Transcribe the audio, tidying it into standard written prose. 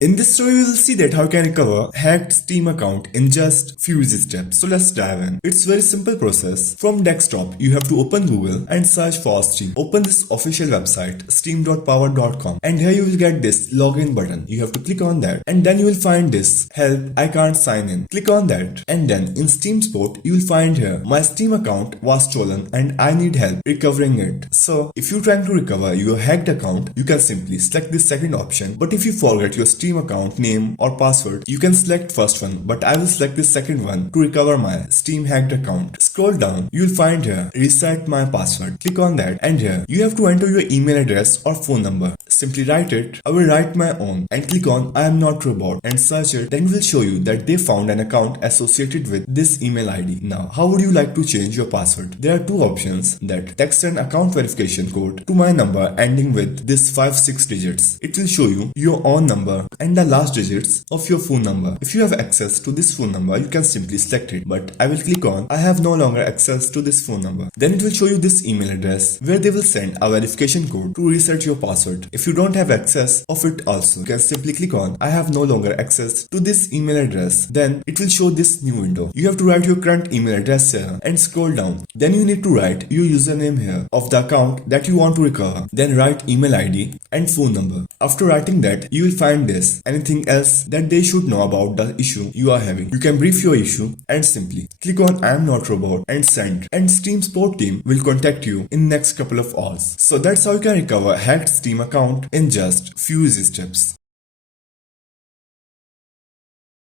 In this story, we will see that how you can recover hacked Steam account in just few easy steps. So let's dive in. It's very simple process. From desktop, you have to open Google and search for Steam. Open this official website, steam.power.com, and here you will get this login button. You have to click on that, and then you will find this help, I can't sign in. Click on that, and then in Steam support, you will find here my Steam account was stolen and I need help recovering it. So if you're trying to recover your hacked account, you can simply select this second option. But if you forget your Steam account name or password, you can select first one, but I will select the second one to recover my Steam hacked account. Scroll down, you will find here reset my password. Click on that, and here you have to enter your email address or phone number. Simply write it. I will write my own and click on I am not robot and search it. Then it will show you that they found an account associated with this email ID. Now, how would you like to change your password? There are two options, that text an account verification code to my number ending with this 5-6 digits. It will show you your own number and the last digits of your phone number. If you have access to this phone number, you can simply select it, but I will click on I have no longer access to this phone number. Then it will show you this email address where they will send a verification code to reset your password. If you don't have access of it also, you can simply click on I have no longer access to this email address. Then it will show this new window. You have to write your current email address here and scroll down. Then you need to write your username here of the account that you want to recover. Then write email ID and phone number. After writing that, you will find this. Anything else that they should know about the issue you are having. You can brief your issue and simply click on I am not robot and send, and Steam support team will contact you in next couple of hours. So that's how you can recover hacked Steam account in just few easy steps.